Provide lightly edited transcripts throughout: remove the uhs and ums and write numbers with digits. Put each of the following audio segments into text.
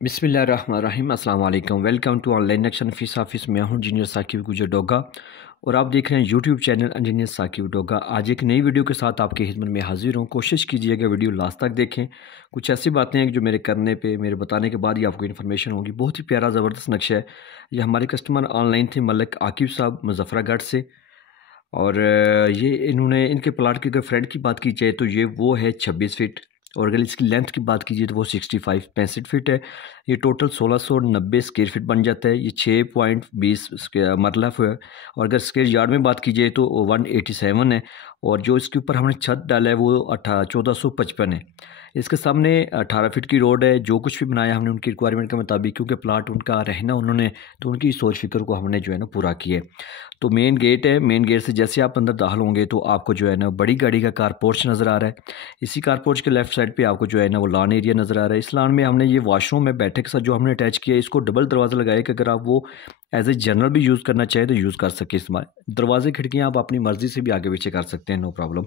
बिस्मिल्लाहिर्रहमानिर्रहीम अस्सलाम वालेकुम। Welcome to online action fees office. मैं हूं इंजीनियर साकिब गुजर डोगा और आप देख रहे हैं YouTube channel engineer Saqib Doga. आज एक नई वीडियो के साथ आपकी खिदमत में हाजिर हूं। कोशिश कीजिएगा वीडियो लास्ट तक देखें। कुछ ऐसी बातें हैं जो मेरे करने पे मेरे बताने के बाद ही आपको इन्फॉर्मेशन होगी। बहुत ही प्यारा ज़बरदस्त नक्शा है। ये हमारे कस्टमर ऑनलाइन थे मलिक आकिब साहब मुजफ्फरागढ़ से, और ये इन्होंने इनके प्लाट की अगर फ्रंट की बात की जाए तो ये वो है 26 फीट, और अगर इसकी लेंथ की बात कीजिए तो वो 65 फीट है। ये टोटल 1690 स्क्वायर फीट बन जाता है। ये 6.20 मरला है। और अगर स्क्वायर यार्ड में बात कीजिए तो 187 है। और जो इसके ऊपर हमने छत डाला है वो 1455 है। इसके सामने 18 फीट की रोड है। जो कुछ भी बनाया हमने उनकी रिक्वायरमेंट के मुताबिक, क्योंकि प्लाट उनका रहना उन्होंने, तो उनकी सोच फिक्र को हमने जो है ना पूरा किया है। तो मेन गेट है। मेन गेट से जैसे आप अंदर दाखिल होंगे तो आपको जो है ना बड़ी गाड़ी का कार पोर्च नज़र आ रहा है। इसी कार पोर्च के लेफ्ट साइड पे आपको जो है ना वो लॉन एरिया नज़र आ रहा है। इस लॉन में हमने ये वॉशरूम में बैठक के साथ जो हमने अटैच किया है, इसको डबल दरवाज़ा लगाया कि अगर आप वो एज ए जनरल भी यूज़ करना चाहें तो यूज़ कर सके। इस्तेमाल दरवाजे खिड़कियाँ आप अपनी मर्ज़ी से भी आगे पीछे कर सकते हैं, नो प्रॉब्लम।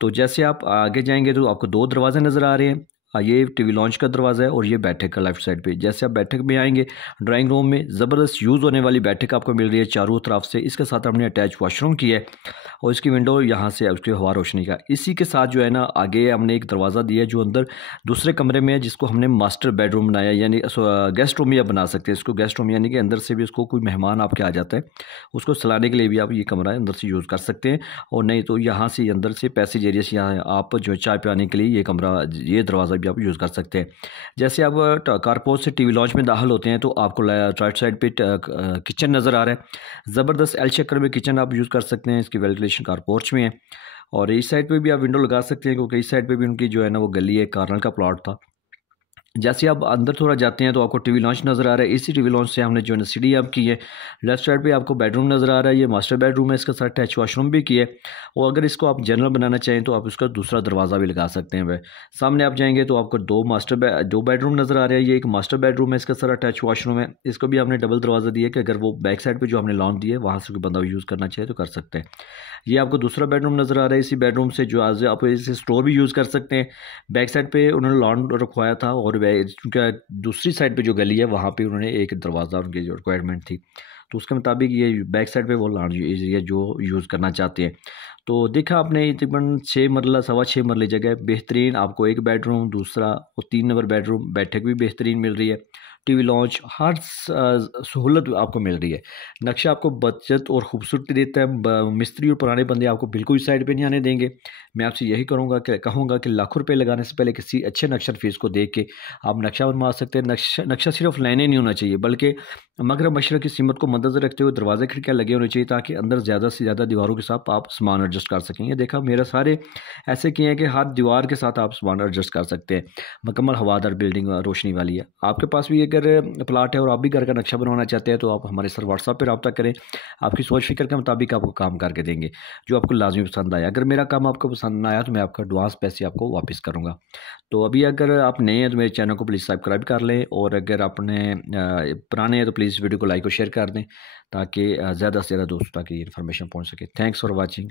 तो जैसे आप आगे जाएंगे तो आपको दो दरवाजे नज़र आ रहे हैं। ये टीवी लॉन्च का दरवाज़ा है और ये बैठक का लेफ्ट साइड पे। जैसे आप बैठक में आएंगे, ड्राइंग रूम में ज़बरदस्त यूज़ होने वाली बैठक आपको मिल रही है चारों तरफ से। इसके साथ हमने अटैच वॉशरूम किया है और इसकी विंडो यहाँ से उसकी हवा रोशनी का। इसी के साथ जो है ना आगे हमने एक दरवाज़ा दिया है जो अंदर दूसरे कमरे में है, जिसको हमने मास्टर बेडरूम बनाया, यानी गेस्ट रूम या बना सकते हैं इसको। गेस्ट रूम यानी कि अंदर से भी उसको कोई मेहमान आपके आ जाता है, उसको सलाने के लिए भी आप ये कमरा अंदर से यूज़ कर सकते हैं। और नहीं तो यहाँ से अंदर से पैसेज एरिया से यहाँ आप जो चाय पिलाने के लिए ये कमरा, ये दरवाज़ा भी आप यूज़ कर सकते हैं। जैसे आप कारपोर्ट से टीवी लॉन्च में दाखिल होते हैं तो आपको राइट साइड पे किचन नज़र आ रहा है। ज़बरदस्त एल चक्कर में किचन आप यूज़ कर सकते हैं। इसकी वेंटिलेशन कारपोर्च में है। और इस साइड पे भी आप विंडो लगा सकते हैं, क्योंकि इस साइड पे भी उनकी जो है ना वो गली है, कार्नर का प्लॉट था। जैसे आप अंदर थोड़ा जाते हैं तो आपको टीवी लॉन्च नज़र आ रहा है। इसी टीवी लॉन्च से हमने जो है ना सीढ़ी आप की है। लेफ्ट साइड पे आपको बेडरूम नज़र आ रहा है। ये मास्टर बेडरूम है, इसके साथ अटैच वॉशरूम भी की है। और अगर इसको आप जनरल बनाना चाहें तो आप उसका दूसरा दरवाज़ा भी लगा सकते हैं। वह सामने आप जाएंगे तो आपको दो बेडरूम नज़र आ रहे हैं। ये एक मास्टर बेडरूम है, इसके साथ अटैच वॉशरूम है। इसको भी हमने डबल दरवाज़ा दिया कि अगर वो बैक साइड पर जो हमने लॉन दिया है वहाँ से कोई बंदा यूज़ करना चाहे तो कर सकते हैं। ये आपको दूसरा बेडरूम नज़र आ रहा है। इसी बेडरूम से जो आज आप इसे स्टोर भी यूज़ कर सकते हैं। बैक साइड पे उन्होंने लॉन रखवाया था और उनका दूसरी साइड पे जो गली है वहाँ पे उन्होंने एक दरवाज़ा, उनकी जो रिक्वायरमेंट थी तो उसके मुताबिक ये बैक साइड पे वो लॉन एरिया जो यूज़ करना चाहते हैं। तो देखा आपने तकरीबन 6 मरला 6.25 मरले जगह बेहतरीन। आपको एक बेडरूम, दूसरा और 3 नंबर बेडरूम, बैठक भी बेहतरीन मिल रही है। टीवी लॉन्च, हर सहूलत आपको मिल रही है। नक्शा आपको बचत और खूबसूरती देता है। मिस्त्री और पुराने बंदे आपको बिल्कुल इस साइड पे नहीं आने देंगे। मैं आपसे यही कहूँगा कि लाखों रुपए लगाने से पहले किसी अच्छे नक्शा फीस को देख के आप नक्शा बनवा सकते हैं। नक्शा सिर्फ लाइनें नहीं होना चाहिए, बल्कि मगरब मशरक़ की सीमत को मद्देनज़र रखते हुए दरवाजे खिड़कियाँ लगे होने चाहिए, ताकि अंदर ज़्यादा से ज़्यादा दीवारों के साथ आप सामान एडजस्ट कर सकें। ये देखा मेरा सारे ऐसे किए हैं कि हर दीवार के साथ आप सामान एडजस्ट कर सकते हैं। मुकम्मल हवादार बिल्डिंग रोशनी वाली है। आपके पास भी अगर प्लाट है और आप भी घर का नक्शा बनवाना चाहते हैं तो आप हमारे सर व्हाट्सएप पर रब्ता करें। आपकी सोच फिक्र के मुताबिक आपको काम करके देंगे जो आपको लाजमी पसंद आया। अगर मेरा काम आपको पसंद ना आया तो मैं आपका एडवांस पैसे आपको वापस करूँगा। तो अभी अगर आप नए हैं तो मेरे चैनल को प्लीज़ सब्सक्राइब कर लें, और अगर आपने पुराने हैं तो प्लीज़ वीडियो को लाइक और शेयर कर दें, ताकि ज़्यादा से ज़्यादा दोस्तों तक ये इन्फॉर्मेशन पहुंच सके। Thanks for watching.